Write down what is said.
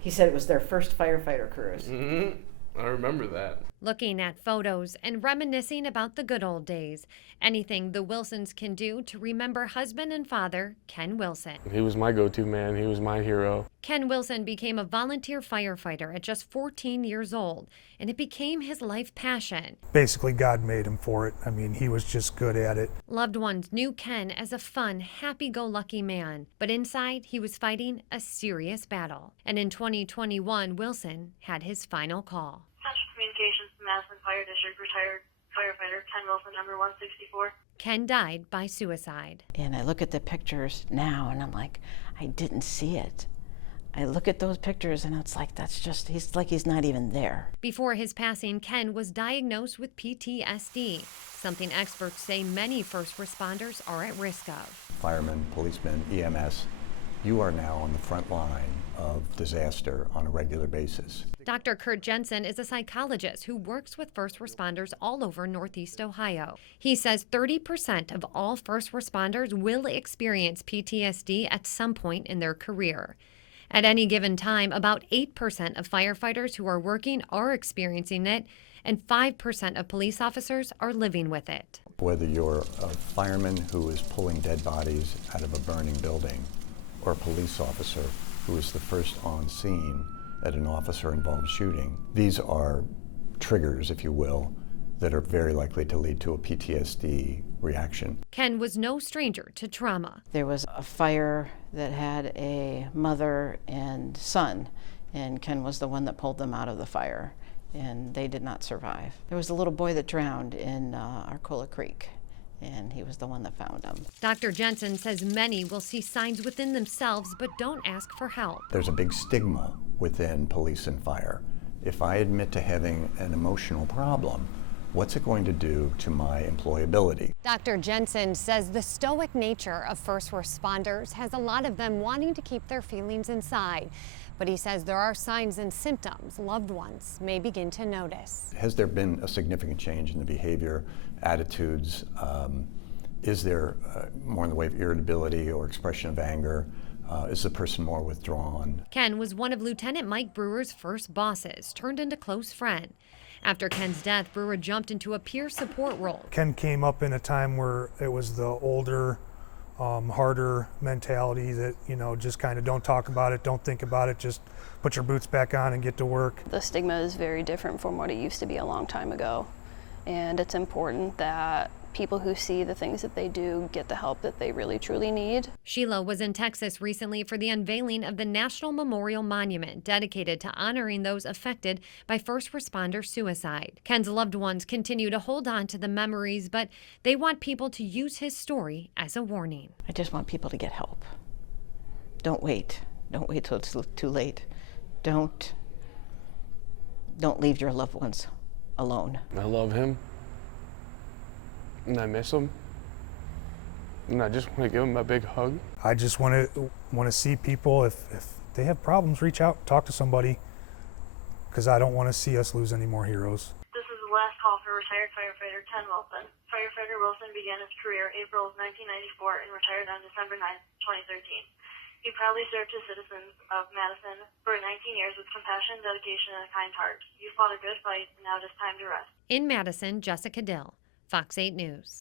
He said it was their first firefighter cruise. Mm-hmm. I remember that. Looking at photos and reminiscing about the good old days. Anything the Wilsons can do to remember husband and father, Ken Wilson. He was my go-to man. He was my hero. Ken Wilson became a volunteer firefighter at just 14 years old, and it became his life passion. Basically, God made him for it. I mean, he was just good at it. Loved ones knew Ken as a fun, happy-go-lucky man, but inside he was fighting a serious battle. And in 2021, Wilson had his final call. Central Communications, Madison Fire District, retired firefighter Ken Wilson, number 164. Ken died by suicide. And I look at the pictures now and I'm like, I didn't see it. I look at those pictures and it's like, he's not even there. Before his passing, Ken was diagnosed with PTSD, something experts say many first responders are at risk of. Firemen, policemen, EMS, you are now on the front line of disaster on a regular basis. Dr. Kurt Jensen is a psychologist who works with first responders all over Northeast Ohio. He says 30% of all first responders will experience PTSD at some point in their career. At any given time, about 8% of firefighters who are working are experiencing it, and 5% of police officers are living with it. Whether you're a fireman who is pulling dead bodies out of a burning building, or a police officer who is the first on scene at an officer-involved shooting, these are triggers, if you will, that are very likely to lead to a PTSD reaction. Ken was no stranger to trauma. There was a fire that had a mother and son, and Ken was the one that pulled them out of the fire, and they did not survive. There was a little boy that drowned in Arcola Creek, and he was the one that found him. Dr. Jensen says many will see signs within themselves but don't ask for help. There's a big stigma within police and fire. If I admit to having an emotional problem, what's it going to do to my employability? Dr. Jensen says the stoic nature of first responders has a lot of them wanting to keep their feelings inside. But he says there are signs and symptoms loved ones may begin to notice. Has there been a significant change in the behavior, attitudes? Is there more in the way of irritability or expression of anger? Is the person more withdrawn? Ken was one of Lieutenant Mike Brewer's first bosses, turned into close friend. After Ken's death, Brewer jumped into a peer support role. Ken came up in a time where it was the older, harder mentality that, just kind of don't talk about it, don't think about it, just put your boots back on and get to work. The stigma is very different from what it used to be a long time ago. And it's important that people who see the things that they do get the help that they really truly need. Sheila was in Texas recently for the unveiling of the National Memorial Monument dedicated to honoring those affected by first responder suicide. Ken's loved ones continue to hold on to the memories, but they want people to use his story as a warning. I just want people to get help. Don't wait. Don't wait till it's too late. Don't leave your loved ones alone. I love him. And I miss him. And I just want to give him a big hug. I just want to see people, if they have problems, reach out, talk to somebody, because I don't want to see us lose any more heroes. This is the last call for retired firefighter Ken Wilson. Firefighter Wilson began his career April of 1994 and retired on December 9, 2013. He proudly served his citizens of Madison for 19 years with compassion, dedication, and a kind heart. You fought a good fight, and now it is time to rest. In Madison, Jessica Dill, Fox 8 News.